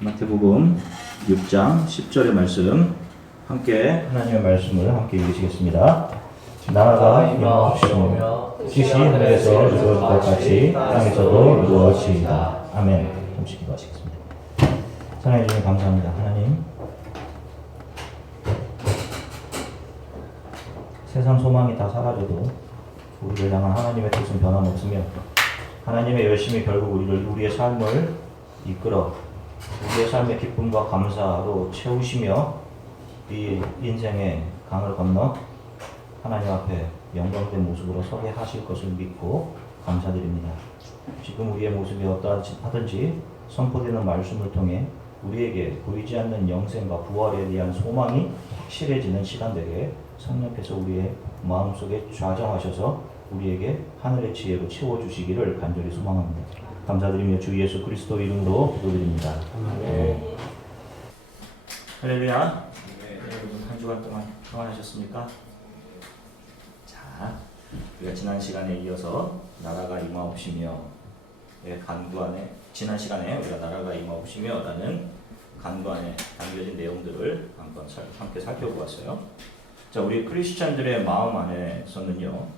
마태복음 6장 10절의 말씀 함께 하나님의 말씀을 함께 읽으시겠습니다. 나라가 임하옵시며 뜻이 하늘에서 이루어질 것 같이 땅에서도 이루어지이다. 아멘. 잠시 기도하시겠습니다. 사랑해 주님 감사합니다. 하나님, 세상 소망이 다 사라져도 우리를 향한 하나님의 뜻은 변함없으며 하나님의 열심이 결국 우리의 삶을 이끌어 우리의 삶의 기쁨과 감사로 채우시며 이 인생의 강을 건너 하나님 앞에 영광된 모습으로 서게 하실 것을 믿고 감사드립니다. 지금 우리의 모습이 어떠하든지 선포되는 말씀을 통해 우리에게 보이지 않는 영생과 부활에 대한 소망이 확실해지는 시간 되게 성령께서 우리의 마음속에 좌정하셔서 우리에게 하늘의 지혜로 채워주시기를 간절히 소망합니다. 감사드리며 주 예수 그리스도 이름으로 기도드립니다. 네. 할렐루야. 여러분 한 주간 동안 평안하셨습니까? 자, 우리가 지난 시간에 이어서 나라가 임하옵시며 간구 안에 지난 시간에 우리가 나라가 임하옵시며 라는 간구 안에 담겨진 내용들을 한번 함께 살펴보았어요. 자, 우리 크리스찬들의 마음 안에서는요,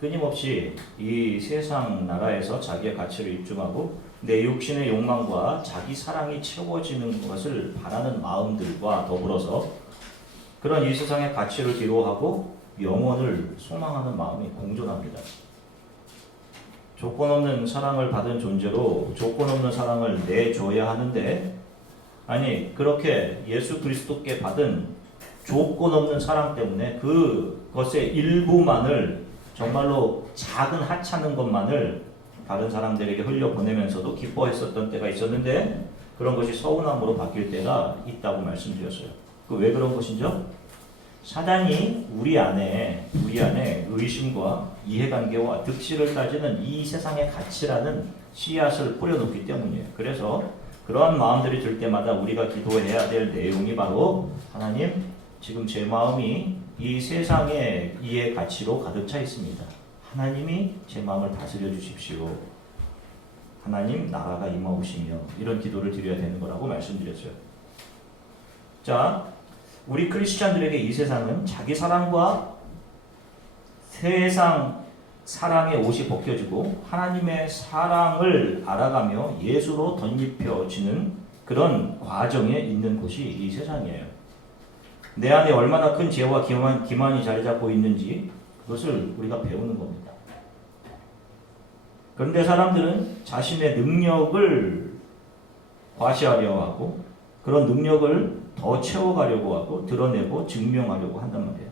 끊임없이 이 세상 나라에서 자기의 가치를 입증하고 내 육신의 욕망과 자기 사랑이 채워지는 것을 바라는 마음들과 더불어서 그런 이 세상의 가치를 뒤로하고 영원을 소망하는 마음이 공존합니다. 조건 없는 사랑을 받은 존재로 조건 없는 사랑을 내줘야 하는데, 아니 그렇게 예수 그리스도께 받은 조건 없는 사랑 때문에 그것의 일부만을, 정말로 작은 하찮은 것만을 다른 사람들에게 흘려보내면서도 기뻐했었던 때가 있었는데, 그런 것이 서운함으로 바뀔 때가 있다고 말씀드렸어요. 왜 그런 것이죠? 사단이 우리 안에 의심과 이해관계와 득실을 따지는 이 세상의 가치라는 씨앗을 뿌려놓기 때문이에요. 그래서 그러한 마음들이 들 때마다 우리가 기도해야 될 내용이 바로, 하나님, 지금 제 마음이 이 세상의 이해 가치로 가득 차 있습니다. 하나님이 제 마음을 다스려 주십시오. 하나님, 나라가 임하옵시며, 이런 기도를 드려야 되는 거라고 말씀드렸어요. 자, 우리 크리스찬들에게 이 세상은 자기 사랑과 세상 사랑의 옷이 벗겨지고 하나님의 사랑을 알아가며 예수로 덧입혀지는 그런 과정에 있는 곳이 이 세상이에요. 내 안에 얼마나 큰 죄와 기만이 자리 잡고 있는지 그것을 우리가 배우는 겁니다. 그런데 사람들은 자신의 능력을 과시하려 하고 그런 능력을 더 채워가려고 하고 드러내고 증명하려고 한단 말이에요.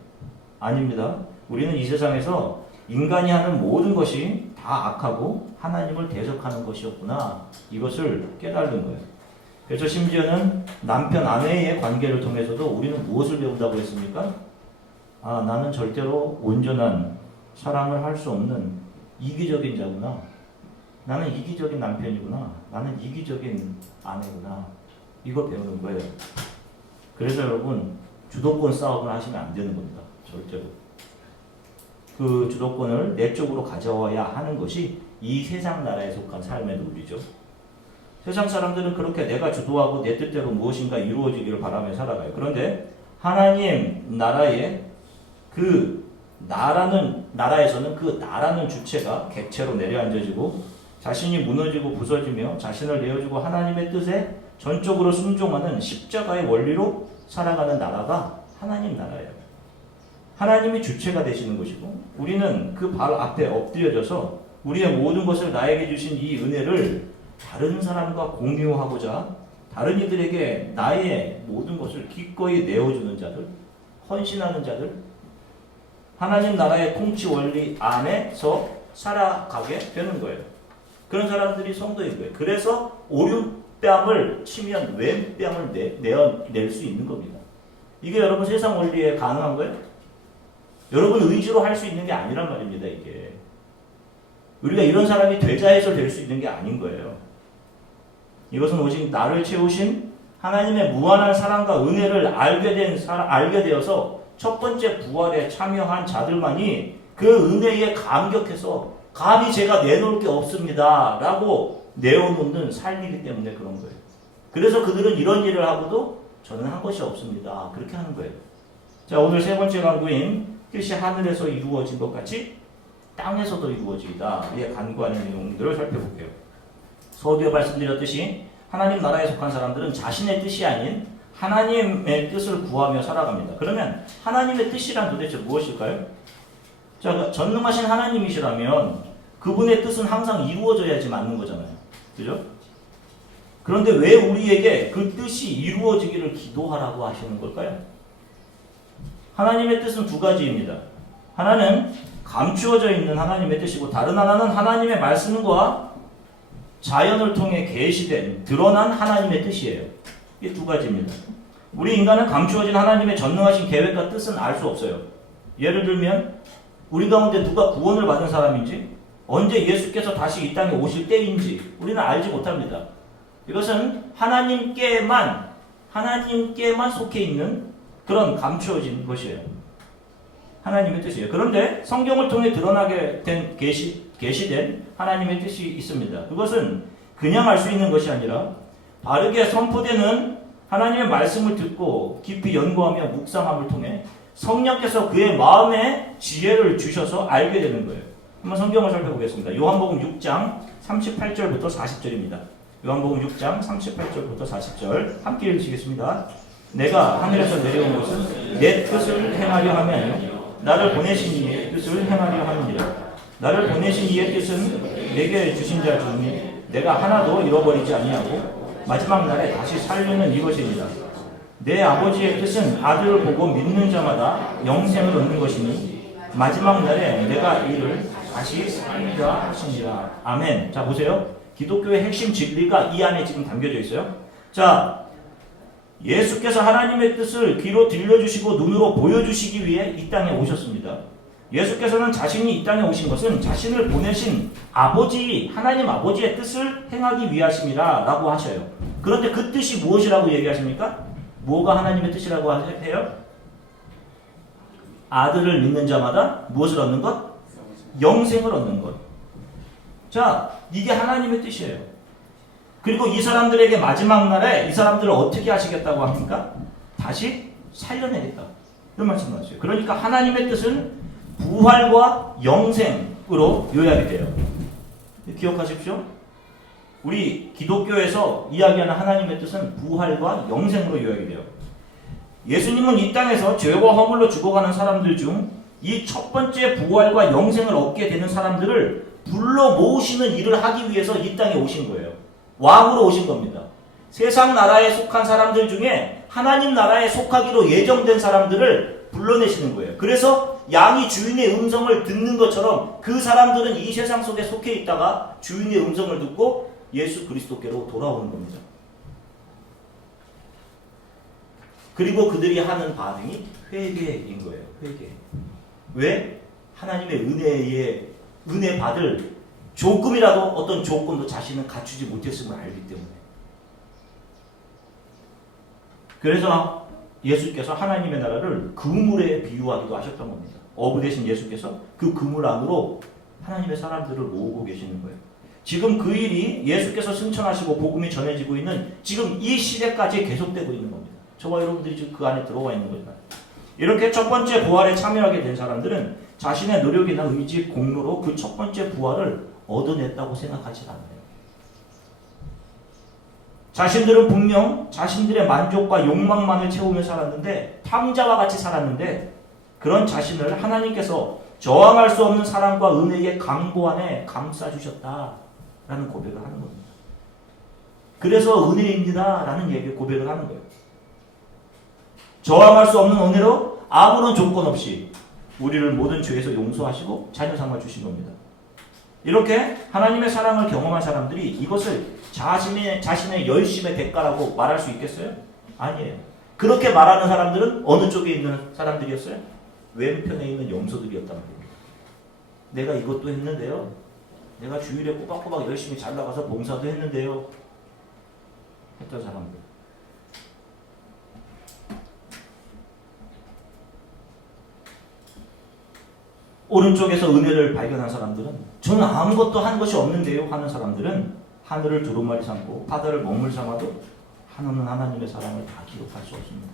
아닙니다. 우리는 이 세상에서 인간이 하는 모든 것이 다 악하고 하나님을 대적하는 것이었구나, 이것을 깨달는 거예요. 그래서 심지어는 남편 아내의 관계를 통해서도 우리는 무엇을 배운다고 했습니까? 나는 절대로 온전한 사랑을 할 수 없는 이기적인 자구나. 나는 이기적인 남편이구나. 나는 이기적인 아내구나. 이걸 배우는 거예요. 그래서 여러분, 주도권 싸움을 하시면 안 되는 겁니다. 절대로. 그 주도권을 내 쪽으로 가져와야 하는 것이 이 세상 나라에 속한 삶의 논리죠. 세상 사람들은 그렇게 내가 주도하고 내 뜻대로 무엇인가 이루어지기를 바라며 살아가요. 그런데 하나님 나라의 나라에서는 그 나라는 주체가 객체로 내려앉아지고 자신이 무너지고 부서지며 자신을 내어주고 하나님의 뜻에 전적으로 순종하는 십자가의 원리로 살아가는 나라가 하나님 나라예요. 하나님이 주체가 되시는 것이고 우리는 그 발 앞에 엎드려져서 우리의 모든 것을 나에게 주신 이 은혜를 다른 사람과 공유하고자 다른 이들에게 나의 모든 것을 기꺼이 내어주는 자들, 헌신하는 자들, 하나님 나라의 통치 원리 안에서 살아가게 되는 거예요. 그런 사람들이 성도인 거예요. 그래서 오른뺨을 치면 왼뺨을 낼 수 있는 겁니다. 이게 여러분 세상 원리에 가능한 거예요? 여러분 의지로 할 수 있는 게 아니란 말입니다. 이게 우리가 이런 사람이 되자 해서 될 수 있는 게 아닌 거예요. 이것은 오직 나를 채우신 하나님의 무한한 사랑과 은혜를 알게 되어서 첫 번째 부활에 참여한 자들만이 그 은혜에 감격해서 감히 제가 내놓을 게 없습니다 라고 내어놓는 삶이기 때문에 그런 거예요. 그래서 그들은 이런 일을 하고도 저는 한 것이 없습니다. 그렇게 하는 거예요. 자, 오늘 세 번째 강구인 뜻이 하늘에서 이루어진 것 같이 땅에서도 이루어지다. 우리의 간구하는 내용들을 살펴볼게요. 서두에 말씀드렸듯이 하나님 나라에 속한 사람들은 자신의 뜻이 아닌 하나님의 뜻을 구하며 살아갑니다. 그러면 하나님의 뜻이란 도대체 무엇일까요? 자, 전능하신 하나님이시라면 그분의 뜻은 항상 이루어져야지 맞는 거잖아요. 그죠? 그런데 왜 우리에게 그 뜻이 이루어지기를 기도하라고 하시는 걸까요? 하나님의 뜻은 두 가지입니다. 하나는 감추어져 있는 하나님의 뜻이고 다른 하나는 하나님의 말씀과 자연을 통해 계시된 드러난 하나님의 뜻이에요. 이게 두 가지입니다. 우리 인간은 감추어진 하나님의 전능하신 계획과 뜻은 알 수 없어요. 예를 들면 우리 가운데 누가 구원을 받은 사람인지 언제 예수께서 다시 이 땅에 오실 때인지 우리는 알지 못합니다. 이것은 하나님께만 속해 있는 그런 감추어진 것이에요. 하나님의 뜻이에요. 그런데 성경을 통해 드러나게 된 계시된 하나님의 뜻이 있습니다. 그것은 그냥 알 수 있는 것이 아니라 바르게 선포되는 하나님의 말씀을 듣고 깊이 연구하며 묵상함을 통해 성령께서 그의 마음에 지혜를 주셔서 알게 되는 거예요. 한번 성경을 살펴보겠습니다. 요한복음 6장 38절부터 40절입니다. 요한복음 6장 38절부터 40절 함께 읽으시겠습니다. 내가 하늘에서 내려온 것은 내 뜻을 행하려 함이 아니요 나를 보내신 이의 뜻을 행하려 함이니라. 나를 보내신 이의 뜻은 내게 주신 자 중에 내가 하나도 잃어버리지 아니하고 마지막 날에 다시 살리는 이것이니라. 내 아버지의 뜻은 아들을 보고 믿는 자마다 영생을 얻는 것이니 마지막 날에 내가 이를 다시 살리라 하시니라. 아멘. 자, 보세요. 기독교의 핵심 진리가 이 안에 지금 담겨져 있어요. 자, 예수께서 하나님의 뜻을 귀로 들려주시고 눈으로 보여주시기 위해 이 땅에 오셨습니다. 예수께서는 자신이 이 땅에 오신 것은 자신을 보내신 하나님 아버지의 뜻을 행하기 위하심이라 라고 하셔요. 그런데 그 뜻이 무엇이라고 얘기하십니까? 뭐가 하나님의 뜻이라고 해요? 아들을 믿는 자마다 무엇을 얻는 것? 영생을 얻는 것. 자, 이게 하나님의 뜻이에요. 그리고 이 사람들에게 마지막 날에 이 사람들을 어떻게 하시겠다고 합니까? 다시 살려내겠다. 이런 말씀을 하세요. 그러니까 하나님의 뜻은 부활과 영생으로 요약이 돼요. 기억하십시오. 우리 기독교에서 이야기하는 하나님의 뜻은 부활과 영생으로 요약이 돼요. 예수님은 이 땅에서 죄와 허물로 죽어가는 사람들 중 이 첫 번째 부활과 영생을 얻게 되는 사람들을 불러 모으시는 일을 하기 위해서 이 땅에 오신 거예요. 왕으로 오신 겁니다. 세상 나라에 속한 사람들 중에 하나님 나라에 속하기로 예정된 사람들을 불러내시는 거예요. 그래서 양이 주인의 음성을 듣는 것처럼 그 사람들은 이 세상 속에 속해 있다가 주인의 음성을 듣고 예수 그리스도께로 돌아오는 겁니다. 그리고 그들이 하는 반응이 회개인 거예요. 회개. 왜? 하나님의 은혜 받을 조금이라도 어떤 조건도 자신은 갖추지 못했음을 알기 때문에. 그래서 예수께서 하나님의 나라를 그물에 비유하기도 하셨던 겁니다. 어부 되신 예수께서 그 그물 안으로 하나님의 사람들을 모으고 계시는 거예요. 지금 그 일이 예수께서 승천하시고 복음이 전해지고 있는 지금 이 시대까지 계속되고 있는 겁니다. 저와 여러분들이 지금 그 안에 들어와 있는 거예요. 이렇게 첫 번째 부활에 참여하게 된 사람들은 자신의 노력이나 의지, 공로로 그 첫 번째 부활을 얻어냈다고 생각하지 않아요. 자신들은 분명 자신들의 만족과 욕망만을 채우며 살았는데 탕자와 같이 살았는데 그런 자신을 하나님께서 저항할 수 없는 사랑과 은혜의 강보 안에 감싸주셨다라는 고백을 하는 겁니다. 그래서 은혜입니다 라는 고백을 하는 거예요. 저항할 수 없는 은혜로 아무런 조건 없이 우리를 모든 죄에서 용서하시고 자녀 삼아 주신 겁니다. 이렇게 하나님의 사랑을 경험한 사람들이 이것을 자신의 열심의 대가라고 말할 수 있겠어요? 아니에요. 그렇게 말하는 사람들은 어느 쪽에 있는 사람들이었어요? 왼편에 있는 염소들이었단 말입니다. 내가 이것도 했는데요. 내가 주일에 꼬박꼬박 열심히 잘 나가서 봉사도 했는데요. 했던 사람들. 오른쪽에서 은혜를 발견한 사람들은 저는 아무것도 한 것이 없는데요 하는 사람들은 하늘을 두루마리 삼고 바다를 먹물 삼아도 한없는 하나님의 사랑을 다 기록할 수 없습니다.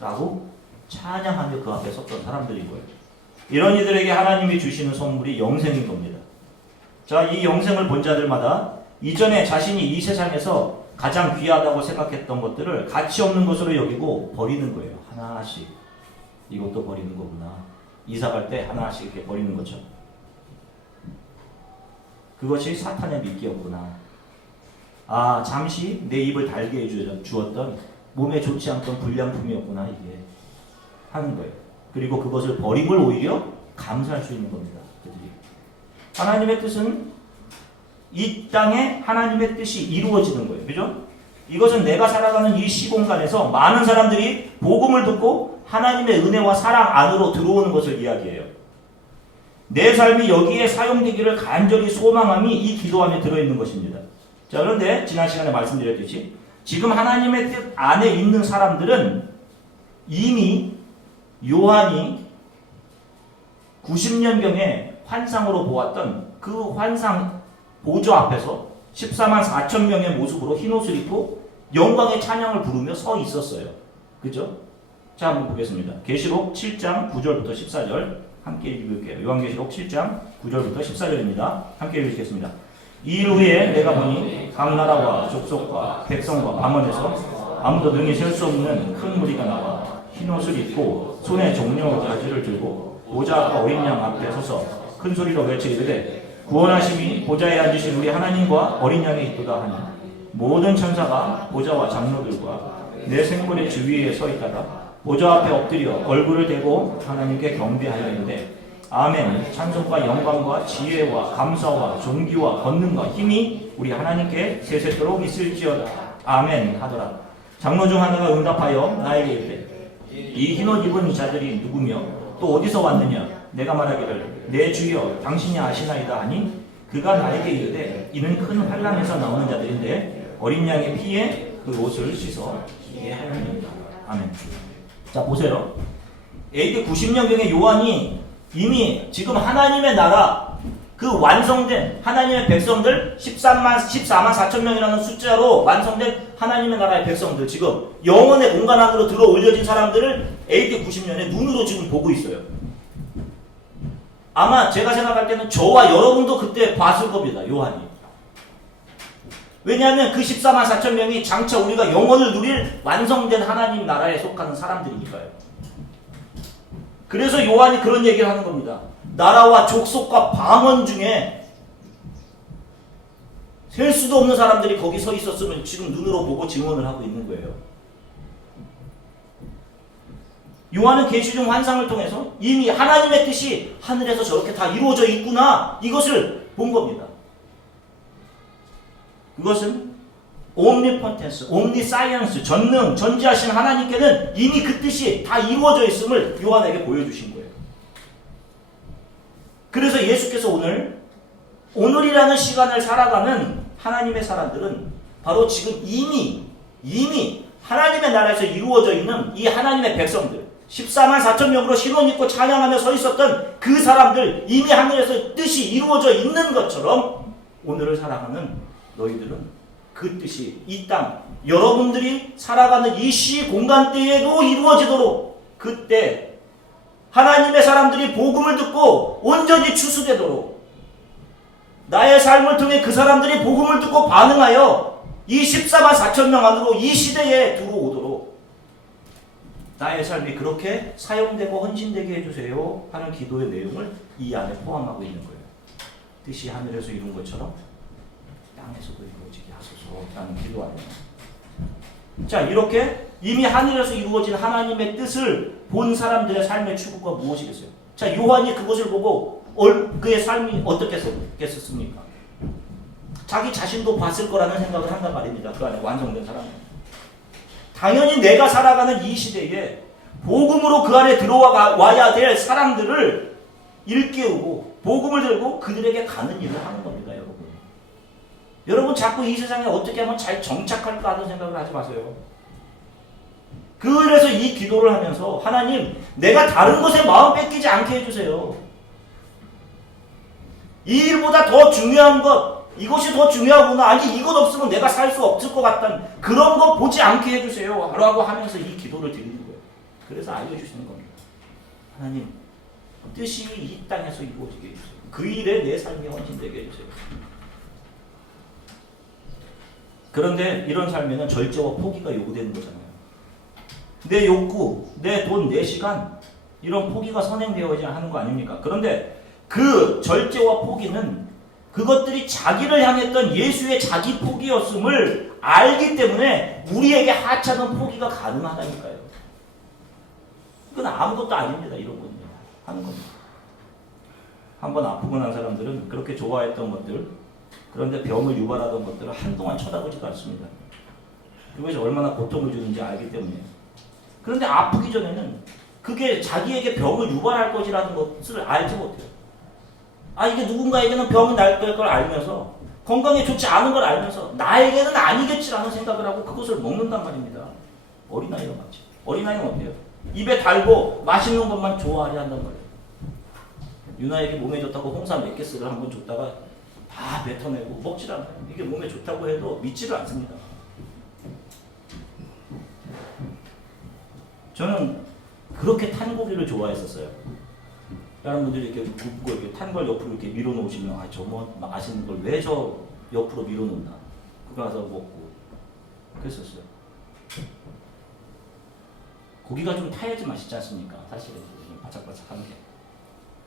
라고 찬양하며 그 앞에 섰던 사람들인 거예요. 이런 이들에게 하나님이 주시는 선물이 영생인 겁니다. 자, 이 영생을 본 자들마다 이전에 자신이 이 세상에서 가장 귀하다고 생각했던 것들을 가치 없는 것으로 여기고 버리는 거예요. 하나씩. 이것도 버리는 거구나. 이사 갈 때 하나씩 이렇게 버리는 거죠. 그것이 사탄의 미끼였구나. 아, 잠시 내 입을 달게 해주었던 몸에 좋지 않던 불량품이었구나, 이게. 하는 거예요. 그리고 그것을 버림을 오히려 감사할 수 있는 겁니다. 그들이. 하나님의 뜻은 이 땅에 하나님의 뜻이 이루어지는 거예요. 그죠? 이것은 내가 살아가는 이 시공간에서 많은 사람들이 복음을 듣고 하나님의 은혜와 사랑 안으로 들어오는 것을 이야기해요. 내 삶이 여기에 사용되기를 간절히 소망함이 이 기도 안에 들어있는 것입니다. 자, 그런데 지난 시간에 말씀드렸듯이 지금 하나님의 뜻 안에 있는 사람들은 이미 요한이 90년경에 환상으로 보았던 그 환상 보좌 앞에서 14만 4천 명의 모습으로 흰옷을 입고 영광의 찬양을 부르며 서 있었어요. 그죠? 자, 한번 보겠습니다. 계시록 7장 9절부터 14절 함께 읽을게요. 요한계시록 7장 9절부터 14절입니다. 함께 읽겠습니다. 이 일 후에 내가 보니 각 나라와 족속과 백성과 방언에서 아무도 능히 셀 수 없는 큰 무리가 나와 흰옷을 입고 손에 종려 가지를 들고 보좌 앞과 어린 양 앞에 서서 큰 소리로 외치기를 구원하심이 보좌에 앉으신 우리 하나님과 어린 양에 있도다 하니 모든 천사가 보좌와 장로들과 내 생물의 주위에 서 있다가 보좌 앞에 엎드려 얼굴을 대고 하나님께 경배하여 있는데 아멘. 찬송과 영광과 지혜와 감사와 존귀와 권능과 힘이 우리 하나님께 세세토록 있을지어다. 아멘 하더라. 장로 중 하나가 응답하여 나에게 이르되 이 흰옷 입은 자들이 누구며 또 어디서 왔느냐? 내가 말하기를 내 주여 당신이 아시나이다 하니 그가 나에게 이르되 이는 큰 환난에서 나오는 자들인데 어린 양의 피에 그 옷을 씻어 이게 하였느니라. 아멘. 자, 보세요. AD 90년경에 요한이 이미 지금 하나님의 나라 그 완성된 하나님의 백성들 14만 4천 명이라는 숫자로 완성된 하나님의 나라의 백성들 지금 영혼의 공간 안으로 들어 올려진 사람들을 AD 90년에 눈으로 지금 보고 있어요. 아마 제가 생각할 때는 저와 여러분도 그때 봤을 겁니다. 요한이. 왜냐하면 그 14만 4천 명이 장차 우리가 영혼을 누릴 완성된 하나님 나라에 속하는 사람들이니까요. 그래서 요한이 그런 얘기를 하는 겁니다. 나라와 족속과 방언 중에 셀 수도 없는 사람들이 거기 서 있었으면 지금 눈으로 보고 증언을 하고 있는 거예요. 요한은 계시 중 환상을 통해서 이미 하나님의 뜻이 하늘에서 저렇게 다 이루어져 있구나 이것을 본 겁니다. 그것은 옴니포텐스, 옴니사이언스, 전능, 전지하신 하나님께는 이미 그 뜻이 다 이루어져 있음을 요한에게 보여주신 거예요. 그래서 예수께서 오늘이라는 시간을 살아가는 하나님의 사람들은 바로 지금 이미 하나님의 나라에서 이루어져 있는 이 하나님의 백성들 14만 4천 명으로 흰옷 입고 찬양하며 서 있었던 그 사람들 이미 하늘에서 뜻이 이루어져 있는 것처럼 오늘을 살아가는 너희들은 그 뜻이 이 땅 여러분들이 살아가는 이 시 공간대에도 이루어지도록 그때 하나님의 사람들이 복음을 듣고 온전히 추수되도록 나의 삶을 통해 그 사람들이 복음을 듣고 반응하여 이 14만 4천 명 안으로 이 시대에 들어오도록 나의 삶이 그렇게 사용되고 헌신되게 해주세요 하는 기도의 내용을 이 안에 포함하고 있는 거예요. 뜻이 하늘에서 이룬 것처럼 땅에서도 이루어지게 하소서라는 기도 안에요. 자, 이렇게 이미 하늘에서 이루어진 하나님의 뜻을 본 사람들의 삶의 추구가 무엇이겠어요? 자, 요한이 그것을 보고 그의 삶이 어떻겠습니까? 자기 자신도 봤을 거라는 생각을 한단 말입니다. 그 안에 완성된 사람은. 당연히 내가 살아가는 이 시대에 복음으로 그 안에 들어와야 될 사람들을 일깨우고 복음을 들고 그들에게 가는 일을 하는 겁니다, 여러분. 여러분 자꾸 이 세상에 어떻게 하면 잘 정착할까 하는 생각을 하지 마세요. 그래서 이 기도를 하면서 하나님 내가 다른 것에 마음 뺏기지 않게 해주세요. 이 일보다 더 중요한 것 이것이 더 중요하구나. 아니 이것 없으면 내가 살 수 없을 것 같다는 그런 거 보지 않게 해주세요. 라고 하면서 이 기도를 드리는 거예요. 그래서 알려주시는 겁니다. 하나님 뜻이 이 땅에서 이루어지게 해주세요. 그 일에 내 삶이 헌신되게 해주세요. 그런데 이런 삶에는 절제와 포기가 요구되는 거잖아요. 내 욕구, 내 돈, 내 시간 이런 포기가 선행되어야 하는 거 아닙니까? 그런데 그 절제와 포기는 그것들이 자기를 향했던 예수의 자기 포기였음을 알기 때문에 우리에게 하찮은 포기가 가능하다니까요. 그건 아무것도 아닙니다. 이런 거는 하는 겁니다. 한번 아프고 난 사람들은 그렇게 좋아했던 것들, 그런데 병을 유발하던 것들을 한동안 쳐다보지도 않습니다. 그것이 얼마나 고통을 주는지 알기 때문에. 그런데 아프기 전에는 그게 자기에게 병을 유발할 것이라는 것을 알지 못해요. 아, 이게 누군가에게는 병이 날 걸 알면서, 건강에 좋지 않은 걸 알면서 나에게는 아니겠지라는 생각을 하고 그것을 먹는단 말입니다. 어린아이가 맞지. 어린아이는 어때요? 입에 달고 맛있는 것만 좋아하려 한단 말이에요. 유나에게 몸에 좋다고 홍삼 몇 개 씩을 한번 줬다가 다 뱉어내고 먹질 않아요. 이게 몸에 좋다고 해도 믿지를 않습니다. 저는 그렇게 탄 고기를 좋아했었어요. 다른 분들이 이렇게 굽고 이렇게 탄 걸 옆으로 이렇게 밀어놓으시면 아, 저뭐 맛있는 걸 왜 저 옆으로 밀어놓나? 그거 가서 먹고 그랬었어요. 고기가 좀 타야지 맛있지 않습니까? 사실은 바짝바짝한 게.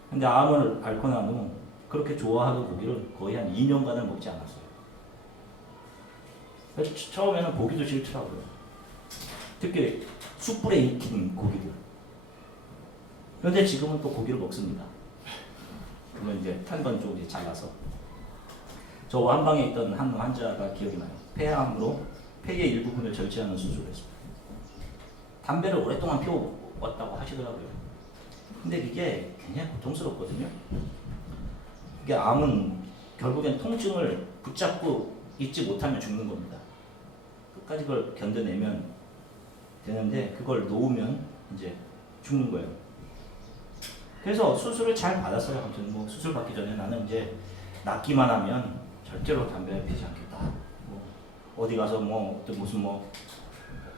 근데 암을 앓고 난 후 그렇게 좋아하던 고기를 거의 한 2년간을 먹지 않았어요. 그래서 처음에는 고기도 싫더라고요. 특히 숯불에 익힌 고기들. 그런데 지금은 또 고기를 먹습니다. 그러면 이제 탄건 쪽 이제 잘라서. 저 한방에 있던 한 환자가 기억이 나요. 폐암으로 폐의 일부분을 절제하는 수술을 했습니다. 담배를 오랫동안 피워왔다고 하시더라고요. 근데 이게 굉장히 고통스럽거든요. 이게 암은 결국엔 통증을 붙잡고 있지 못하면 죽는 겁니다. 끝까지 그걸 견뎌내면 되는데 그걸 놓으면 이제 죽는 거예요. 그래서 수술을 잘 받았어요. 아무튼 뭐 수술 받기 전에 나는 이제 낫기만 하면 절대로 담배를 피지 않겠다. 뭐 어디 가서 뭐 무슨 뭐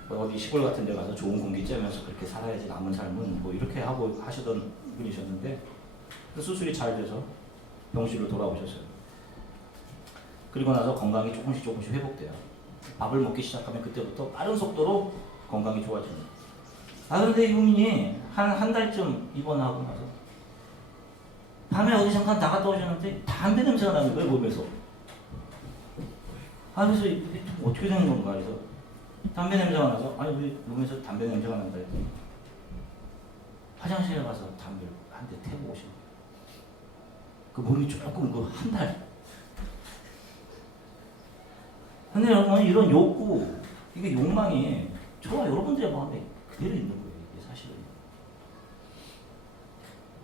어디 시골 같은 데 가서 좋은 공기 쬐면서 그렇게 살아야지 남은 삶은 뭐 이렇게 하고 하시던 분이셨는데 그 수술이 잘 돼서 병실로 돌아오셨어요. 그리고 나서 건강이 조금씩 회복돼요. 밥을 먹기 시작하면 그때부터 빠른 속도로 건강이 좋아집니다. 아 그런데 이 고민이 한 달쯤 입원하고 나서 밤에 어디 잠깐 나갔다 오셨는데 담배 냄새가 나는 거예요, 몸에서. 아 그래서 이게 어떻게 되는 건가 해서 담배 냄새가 나서 아니 왜 몸에서 담배 냄새가 난다 했더니 화장실에 가서 담배를 한 대 태우고 오신 거예요. 그 몸이 조금 그 한 달. 근데 여러분 이런 욕구, 이게 욕망이 저와 여러분들의 마음에 그대로 있는 거예요. 이게 사실은.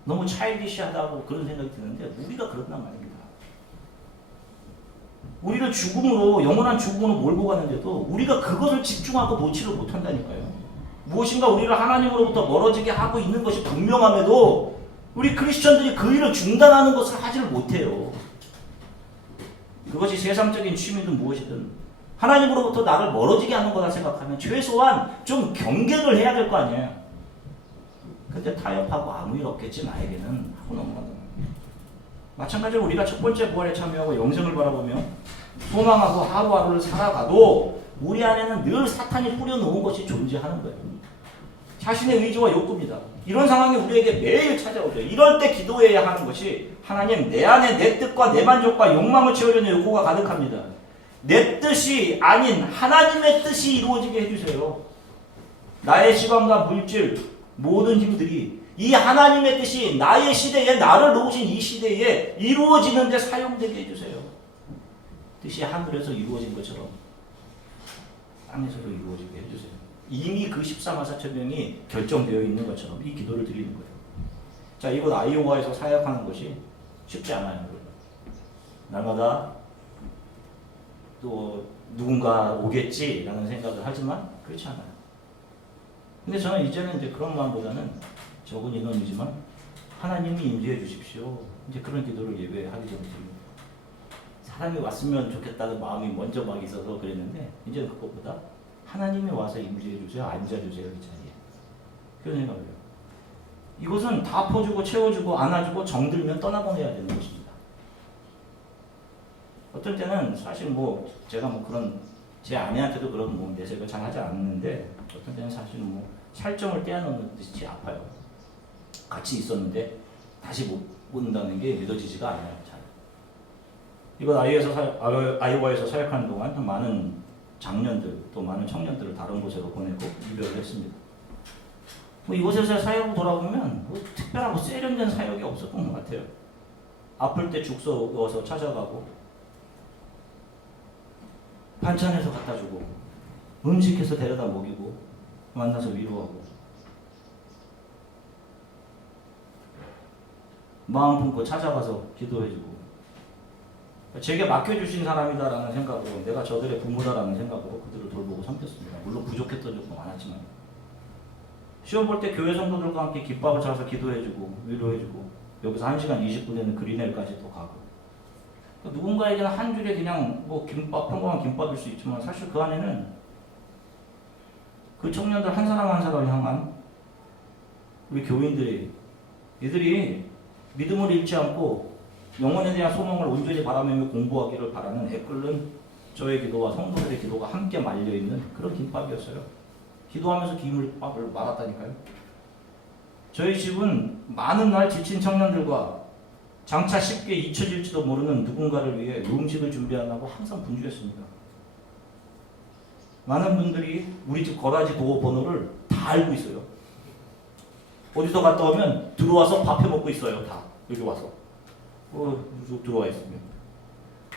너무 차일디시하다고 그런 생각이 드는데 우리가 그렇단 말입니다. 우리를 죽음으로, 영원한 죽음으로 몰고 가는데도 우리가 그것을 집중하고 놓지를 못한다니까요. 무엇인가 우리를 하나님으로부터 멀어지게 하고 있는 것이 분명함에도 우리 크리스천들이 그 일을 중단하는 것을 하지를 못해요. 그것이 세상적인 취미든 무엇이든 하나님으로부터 나를 멀어지게 하는 거다 생각하면 최소한 좀 경계를 해야 될 거 아니에요. 근데 타협하고 아무 일 없겠지 나에게는 하고 넘어간다. 마찬가지로 우리가 첫 번째 부활에 참여하고 영생을 바라보며 소망하고 하루하루를 살아가도 우리 안에는 늘 사탄이 뿌려놓은 것이 존재하는 거예요. 자신의 의지와 욕구입니다. 이런 상황이 우리에게 매일 찾아오죠. 이럴 때 기도해야 하는 것이 하나님 내 안에 내 뜻과 내 만족과 욕망을 채우려는 욕구가 가득합니다. 내 뜻이 아닌 하나님의 뜻이 이루어지게 해주세요. 나의 시간과 물질 모든 힘들이 이 하나님의 뜻이 나의 시대에 나를 놓으신 이 시대에 이루어지는 데 사용되게 해주세요. 뜻이 하늘에서 이루어진 것처럼 땅에서도 이루어지게 해주세요. 이미 그 14만 4천 명이 결정되어 있는 것처럼 이 기도를 드리는 거예요. 자, 이곳 아이오와에서 사역하는 것이 쉽지 않아요. 날마다 또 누군가 오겠지라는 생각을 하지만 그렇지 않아요. 근데 저는 이제는 이제 그런 마음보다는 적은 인원이지만 하나님이 임재해 주십시오. 이제 그런 기도를 예배하기 전에 드립니다. 사람이 왔으면 좋겠다는 마음이 먼저 막 있어서 그랬는데 이제는 그것보다 하나님이 와서 임재해 주세요. 앉아주세요. 이 자리에. 그런 생각을 해요. 이곳은 다 퍼주고 채워주고 안아주고 정들면 떠나보내야 되는 곳입니다. 어떤 때는 사실 뭐 제가 뭐 그런 제 아내한테도 그런 뭐 내색을 잘 하지 않는데 어떤 때는 사실 뭐 살점을 떼어놓는 듯이 아파요. 같이 있었는데 다시 못 본다는 게 믿어지지가 않아요. 잘. 이번 아이오와에서 사역하는 동안 많은 장년들 또 많은 청년들을 다른 곳으로 보내고 이별을 했습니다. 뭐 이곳에서 사역을 돌아보면 뭐 특별하고 세련된 사역이 없었던 것 같아요. 아플 때 죽 썩어서 찾아가고 반찬해서 갖다 주고 음식해서 데려다 먹이고 만나서 위로하고 마음 품고 찾아가서 기도해주고 제게 맡겨주신 사람이다라는 생각으로 내가 저들의 부모다라는 생각으로 그들을 돌보고 섬겼습니다. 물론 부족했던 적도 많았지만 시험 볼 때 교회 성도들과 함께 깃밥을 차서 기도해주고 위로해주고 여기서 1시간 20분에는 그린엘까지 또 가고 누군가에게는 한 줄에 그냥 뭐 김밥, 평범한 김밥일 수 있지만 사실 그 안에는 그 청년들 한 사람 한 사람을 향한 우리 교인들이 이들이 믿음을 잃지 않고 영혼에 대한 소망을 온전히 바라며 공부하기를 바라는 애끓는 저의 기도와 성도들의 기도가 함께 말려있는 그런 김밥이었어요. 기도하면서 김밥을 말았다니까요. 저희 집은 많은 날 지친 청년들과 장차 쉽게 잊혀질지도 모르는 누군가를 위해 음식을 준비하려고 항상 분주했습니다. 많은 분들이 우리 집 거라지 도어 번호를 다 알고 있어요. 어디서 갔다 오면 들어와서 밥 해 먹고 있어요. 다 여기 와서 들어와 있습니다.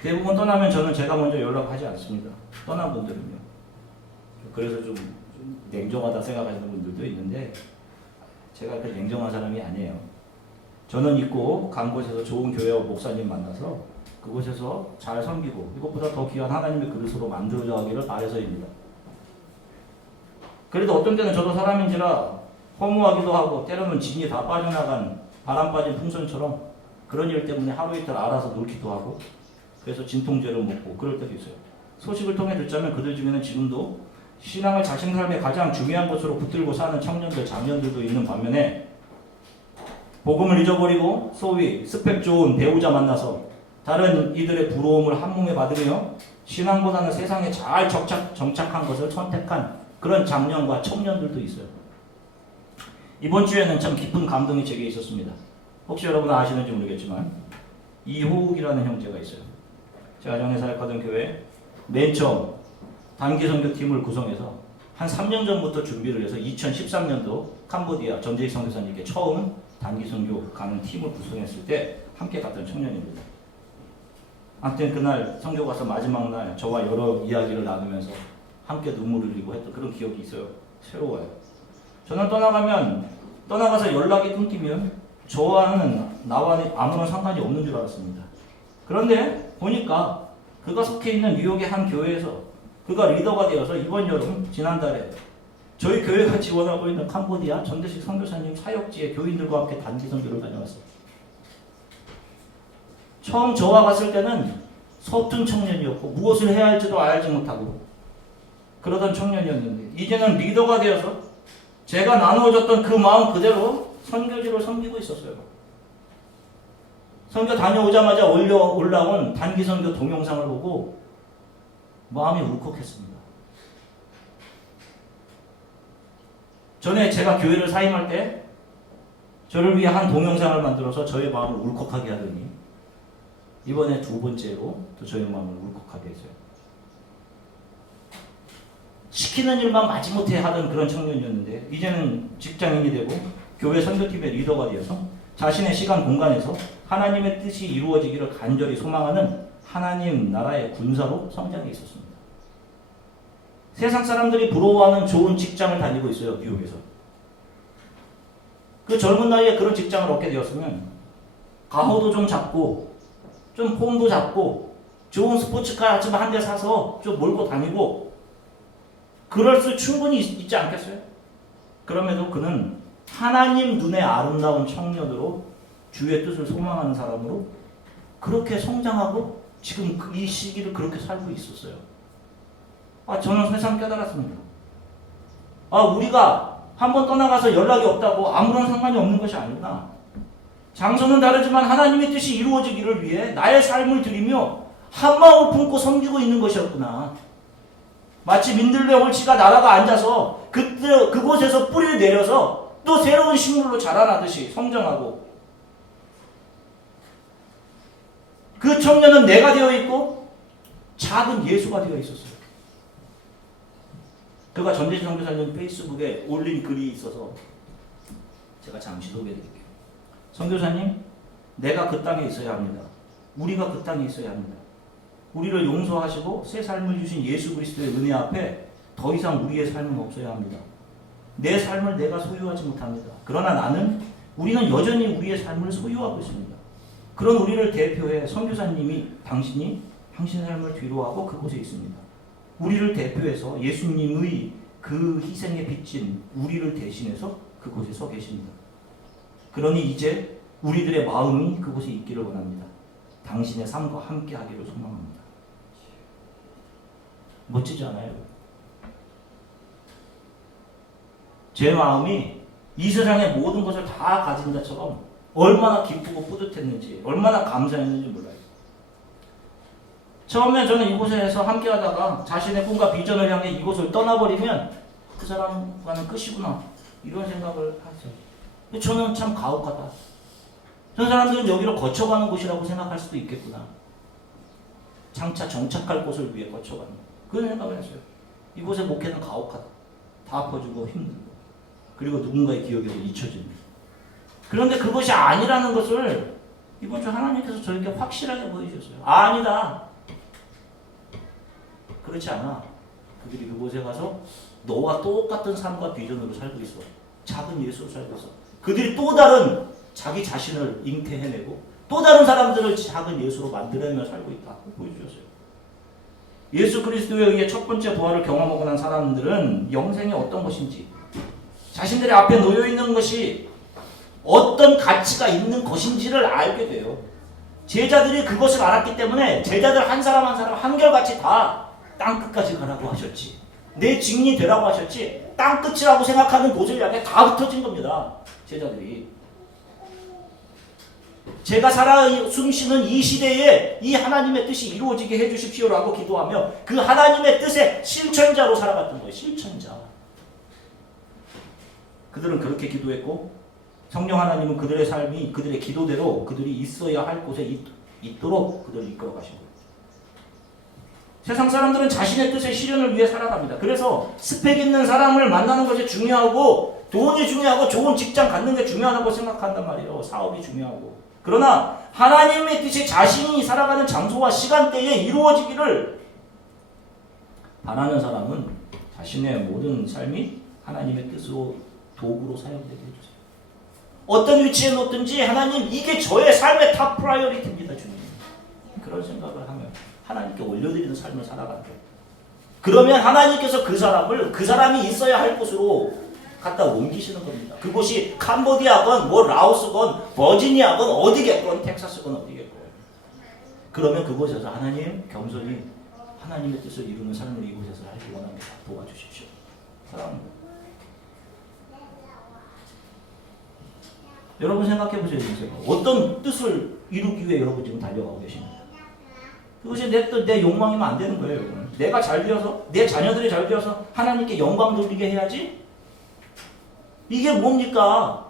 대부분 떠나면 저는 제가 먼저 연락하지 않습니다. 떠난 분들은요. 그래서 좀 냉정하다 생각하시는 분들도 있는데 제가 그 냉정한 사람이 아니에요. 저는 있고 간 곳에서 좋은 교회와 목사님 만나서 그곳에서 잘 섬기고 이것보다 더 귀한 하나님의 그릇으로 만들어져 가기를 바라서입니다. 그래도 어떤 때는 저도 사람인지라 허무하기도 하고 때로는 진이 다 빠져나간 바람 빠진 풍선처럼 그런 일 때문에 하루 이틀 알아서 놀기도 하고 그래서 진통제를 먹고 그럴 때도 있어요. 소식을 통해 듣자면 그들 중에는 지금도 신앙을 자신 삶의 가장 중요한 것으로 붙들고 사는 청년들, 장년들도 있는 반면에 복음을 잊어버리고 소위 스펙 좋은 배우자 만나서 다른 이들의 부러움을 한몸에 받으며 신앙보다는 세상에 잘 정착한 것을 선택한 그런 장년과 청년들도 있어요. 이번 주에는 참 깊은 감동이 제게 있었습니다. 혹시 여러분 아시는지 모르겠지만 이호욱이라는 형제가 있어요. 제가 전에 사역하던 교회 맨 처음 단기 선교팀을 구성해서 한 3년 전부터 준비를 해서 2013년도 캄보디아 전재익 선교사님께 처음 단기 선교 가는 팀을 구성했을 때 함께 갔던 청년입니다. 아무튼 그날 선교 가서 마지막 날 저와 여러 이야기를 나누면서 함께 눈물을 흘리고 했던 그런 기억이 있어요. 새로워요. 저는 떠나가서 연락이 끊기면 나와 아무런 상관이 없는 줄 알았습니다. 그런데 보니까 그가 속해 있는 뉴욕의 한 교회에서 그가 리더가 되어서 이번 여름 지난달에 저희 교회가 지원하고 있는 캄보디아 전대식 선교사님 사역지에 교인들과 함께 단기 선교를 다녀왔어요. 처음 저와 갔을 때는 서툰 청년이었고 무엇을 해야 할지도 알지 못하고 그러던 청년이었는데 이제는 리더가 되어서 제가 나누어줬던 그 마음 그대로 선교지를 섬기고 있었어요. 선교 다녀오자마자 올라온 단기 선교 동영상을 보고 마음이 울컥했습니다. 전에 제가 교회를 사임할 때 저를 위해 한 동영상을 만들어서 저의 마음을 울컥하게 하더니 이번에 두 번째로 또 저의 마음을 울컥하게 했어요. 시키는 일만 마지못해 하던 그런 청년이었는데 이제는 직장인이 되고 교회 선교팀의 리더가 되어서 자신의 시간 공간에서 하나님의 뜻이 이루어지기를 간절히 소망하는 하나님 나라의 군사로 성장해 있었습니다. 세상 사람들이 부러워하는 좋은 직장을 다니고 있어요. 뉴욕에서. 그 젊은 나이에 그런 직장을 얻게 되었으면 가호도 좀 잡고 좀 폼도 잡고 좋은 스포츠카 한 대 사서 좀 몰고 다니고 그럴 수 충분히 있지 않겠어요? 그럼에도 그는 하나님 눈에 아름다운 청년으로 주의 뜻을 소망하는 사람으로 그렇게 성장하고 지금 이 시기를 그렇게 살고 있었어요. 저는 세상 깨달았습니다. 우리가 한번 떠나가서 연락이 없다고 아무런 상관이 없는 것이 아니구나. 장소는 다르지만 하나님의 뜻이 이루어지기를 위해 나의 삶을 드리며 한마음을 품고 섬기고 있는 것이었구나. 마치 민들레 홀치가 날아가 앉아서 그곳에서 뿌리를 내려서 또 새로운 식물로 자라나듯이 성장하고, 그 청년은 내가 되어 있고 작은 예수가 되어 있었어요. 그가 전대진 선교사님 페이스북에 올린 글이 있어서 제가 잠시 소개해드릴게요. 선교사님, 내가 그 땅에 있어야 합니다. 우리가 그 땅에 있어야 합니다. 우리를 용서하시고 새 삶을 주신 예수 그리스도의 은혜 앞에 더 이상 우리의 삶은 없어야 합니다. 내 삶을 내가 소유하지 못합니다. 그러나 우리는 여전히 우리의 삶을 소유하고 있습니다. 그런 우리를 대표해 선교사님이 당신의 삶을 뒤로하고 그곳에 있습니다. 우리를 대표해서 예수님의 그 희생에 빚진 우리를 대신해서 그곳에 서 계십니다. 그러니 이제 우리들의 마음이 그곳에 있기를 원합니다. 당신의 삶과 함께 하기를 소망합니다. 멋지지 않아요? 제 마음이 이 세상의 모든 것을 다 가진 자처럼 얼마나 기쁘고 뿌듯했는지, 얼마나 감사했는지 몰라요. 처음에 저는 이곳에서 함께 하다가 자신의 꿈과 비전을 향해 이곳을 떠나버리면 그 사람과는 끝이구나, 이런 생각을 했어요. 저는 참 가혹하다. 저 사람들은 여기로 거쳐가는 곳이라고 생각할 수도 있겠구나. 장차 정착할 곳을 위해 거쳐가는, 그런 생각을 했어요. 이곳의 목회는 가혹하다. 다 아파주고 힘들고, 그리고 누군가의 기억에서 잊혀집니다. 그런데 그것이 아니라는 것을 이번 주 하나님께서 저에게 확실하게 보여주셨어요. 아니다. 그렇지 않아. 그들이 그곳에 가서 너와 똑같은 삶과 비전으로 살고 있어. 작은 예수로 살고 있어. 그들이 또 다른 자기 자신을 잉태해내고 또 다른 사람들을 작은 예수로 만들어내며 살고 있다. 보여주셨어요. 예수 그리스도에 의해 첫 번째 부활을 경험하고 난 사람들은 영생이 어떤 것인지, 자신들의 앞에 놓여있는 것이 어떤 가치가 있는 것인지를 알게 돼요. 제자들이 그것을 알았기 때문에 제자들 한 사람 한 사람 한결같이 다 땅끝까지 가라고 하셨지, 내 증인이 되라고 하셨지, 땅끝이라고 생각하는 곳을 향해 다 흩어진 겁니다. 제자들이. 제가 살아 숨쉬는 이 시대에 이 하나님의 뜻이 이루어지게 해주십시오라고 기도하며 그 하나님의 뜻의 실천자로 살아갔던 거예요. 실천자. 그들은 그렇게 기도했고 성령 하나님은 그들의 삶이 그들의 기도대로 그들이 있어야 할 곳에 있도록 그들을 이끌어 가신 거예요. 세상 사람들은 자신의 뜻의 실현을 위해 살아갑니다. 그래서 스펙 있는 사람을 만나는 것이 중요하고 돈이 중요하고 좋은 직장 갖는 게 중요하다고 생각한단 말이에요. 사업이 중요하고. 그러나 하나님의 뜻이 자신이 살아가는 장소와 시간대에 이루어지기를 바라는 사람은 자신의 모든 삶이 하나님의 뜻으로 도구로 사용되게 해주세요. 어떤 위치에 놓든지 하나님, 이게 저의 삶의 탑 프라이어리티입니다, 주님. 그런 생각을 하면 하나님께 올려드리는 삶을 살아가게. 그러면 하나님께서 그 사람이 있어야 할 곳으로 갖다 옮기시는 겁니다. 그곳이 캄보디아건 라오스건 버지니아건 어디겠건 텍사스건 어디겠건. 그러면 그곳에서 하나님, 겸손히 하나님의 뜻을 이루는 삶을 이곳에서 하기 원합니다. 도와주십시오. 사랑합니다. 여러분 생각해 보세요. 어떤 뜻을 이루기 위해 여러분 지금 달려가고 계십니까? 그것이 내 욕망이면 안 되는 거예요. 여러분. 내가 잘 되어서, 내 자녀들이 잘 되어서 하나님께 영광 돌리게 해야지? 이게 뭡니까?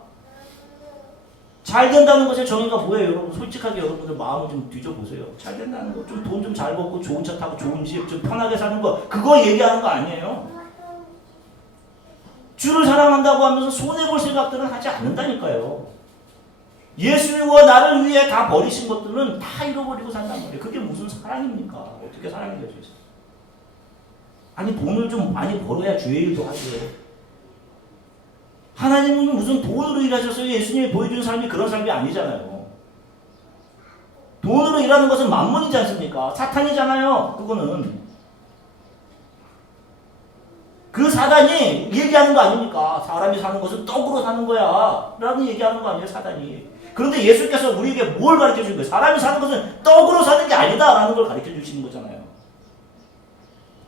잘 된다는 것의 정의가 뭐예요? 여러분 솔직하게 여러분들 마음을 좀 뒤져보세요. 잘 된다는 거, 좀 돈 좀 잘 벌고 좋은 차 타고 좋은 집 좀 편하게 사는 거, 그거 얘기하는 거 아니에요? 주를 사랑한다고 하면서 손해볼 생각들은 하지 않는다니까요. 예수와 나를 위해 다 버리신 것들은 다 잃어버리고 산단 말이에요. 그게 무슨 사랑입니까? 어떻게 사랑이 될 수 있어요? 아니 돈을 좀 많이 벌어야 주의 일도 하죠. 하나님은 무슨 돈으로 일하셨어요? 예수님이 보여준 삶이 그런 삶이 아니잖아요. 돈으로 일하는 것은 만문이지 않습니까? 사탄이잖아요. 그거는. 그 사단이 얘기하는 거 아닙니까? 사람이 사는 것은 떡으로 사는 거야 라는 얘기하는 거 아니에요, 사단이. 그런데 예수께서 우리에게 뭘 가르쳐 주는 거예요? 사람이 사는 것은 떡으로 사는 게 아니다라는 걸 가르쳐 주시는 거잖아요.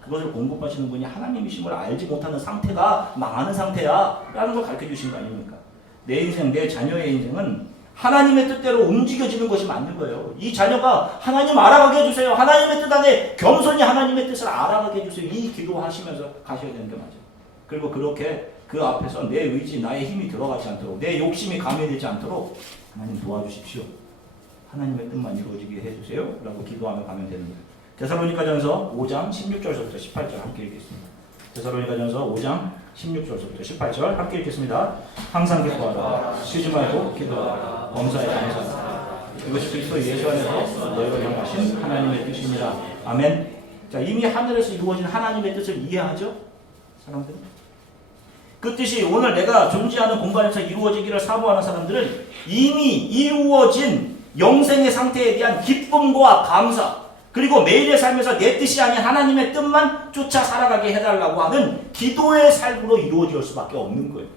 그것을 공급하시는 분이 하나님이심을 알지 못하는 상태가 망하는 상태야 라는 걸 가르쳐 주신 거 아닙니까? 내 인생, 내 자녀의 인생은 하나님의 뜻대로 움직여지는 것이 맞는 거예요. 이 자녀가 하나님 알아가게 해주세요. 하나님의 뜻 안에 겸손히 하나님의 뜻을 알아가게 해주세요. 이 기도하시면서 가셔야 되는 게 맞아요. 그리고 그렇게 그 앞에서 내 의지, 나의 힘이 들어가지 않도록, 내 욕심이 감해되지 않도록 하나님 도와주십시오. 하나님의 뜻만 이루어지게 해주세요 라고 기도하며 가면 되는 거예요. 데살로니가전서 5장 16절부터 18절 함께 읽겠습니다. 데살로니가전서 5장 16절부터 18절 함께 읽겠습니다. 항상 기뻐하라, 쉬지 말고 기도하라, 범사에 감사하라. 이것이 그리스도 예수 안에서 너희를 향하신 하나님의 뜻입니다. 아멘. 자, 이미 하늘에서 이루어진 하나님의 뜻을 이해하죠? 사람들은? 그 뜻이 오늘 내가 존재하는 공간에서 이루어지기를 사모하는 사람들은 이미 이루어진 영생의 상태에 대한 기쁨과 감사, 그리고 매일의 삶에서 내 뜻이 아닌 하나님의 뜻만 쫓아 살아가게 해달라고 하는 기도의 삶으로 이루어질 수밖에 없는 거예요.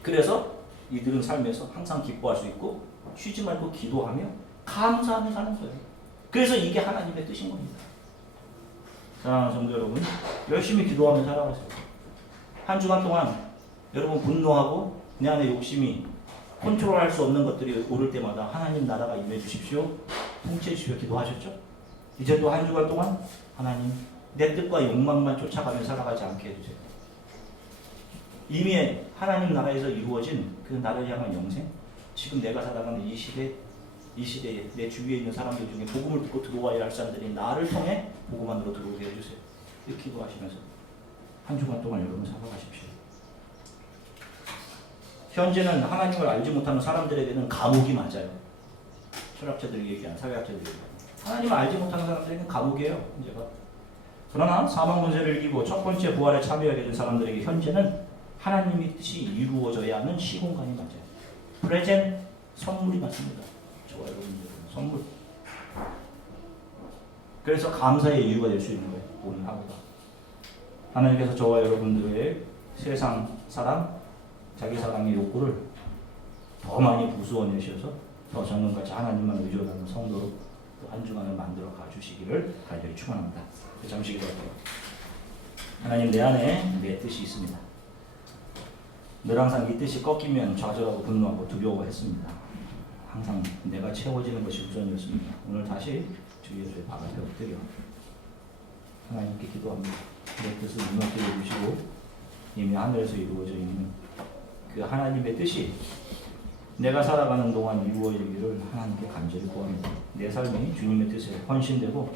그래서 이들은 삶에서 항상 기뻐할 수 있고 쉬지 말고 기도하며 감사하며 사는 거예요. 그래서 이게 하나님의 뜻인 겁니다. 사랑하는 성도 여러분, 열심히 기도하며 살아가세요. 한 주간 동안 여러분 분노하고 내 안에 욕심이 컨트롤할 수 없는 것들이 오를 때마다 하나님 나라가 임해 주십시오, 통치해 주십시오 기도하셨죠? 이제 또 한 주간 동안 하나님 내 뜻과 욕망만 쫓아가며 살아가지 않게 해주세요. 이미 하나님 나라에서 이루어진 그 나라를 향한 영생, 지금 내가 살아가는 이 시대에 내 주위에 있는 사람들 중에 복음을 듣고 들어와야 할 사람들이 나를 통해 복음 안으로 들어오게 해주세요. 이렇게 기도하시면서 한 주간 동안 여러분 살아가십시오. 현재는 하나님을 알지 못하는 사람들에게는 감옥이 맞아요. 철학자들이 얘기한, 사회학자들이 얘기한. 하나님을 알지 못하는 사람들에게는 감옥이에요. 문제가. 그러나 사망 문제를 이기고 첫 번째 부활에 참여하게 된 사람들에게 현재는 하나님의 뜻이 이루어져야 하는 시공간이 맞아요. 프레젠, 선물이 맞습니다. 저와 여러분들은 선물. 그래서 감사의 이유가 될 수 있는 거예요. 오늘 하루가. 하나님께서 저와 여러분들의 세상 사랑, 자기 사랑의 욕구를 더 많이 부수어내셔서 더 전능같이 하나님만 의존하는 성도로 또 한 주간을 만들어 가주시기를 간절히 축원합니다. 잠시 기도할게요. 하나님, 내 안에 내 뜻이 있습니다. 늘 항상 이 뜻이 꺾이면 좌절하고 분노하고 두려워했습니다. 항상 내가 채워지는 것이 우선이었습니다. 오늘 다시 주 예수의 발 앞에 엎드려 하나님께 기도합니다. 내 뜻을 무너뜨려 주시고 이미 하늘에서 이루어져 있는 그 하나님의 뜻이 내가 살아가는 동안 이루어지기를 하나님께 간절히 구합니다. 내 삶이 주님의 뜻에 헌신되고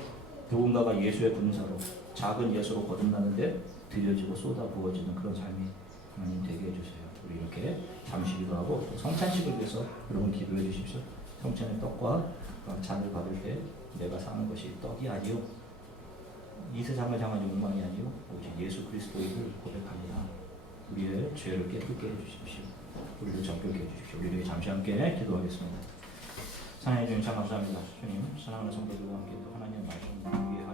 누군가가 예수의 분사로 작은 예수로 거듭나는데 들려지고 쏟아 부어지는 그런 삶이 하나님 되게 해주세요. 우리 이렇게 잠시 기도하고 또 성찬식을 위해서 여러분 기도해 주십시오. 성찬의 떡과 잔을 받을 때 내가 사는 것이 떡이 아니요 이 세상을 향한 욕망이 아니요 오직 예수 그리스도의 일을 고백하리라. 우리의 죄를 깨끗게 해주십시오. 우리를 정결케 해주십시오. 우리 잠시 함께 기도하겠습니다. 사랑해 주님 참 감사합니다. 주님 사랑하는 성도들과 함께 또 하나님의 말씀 위에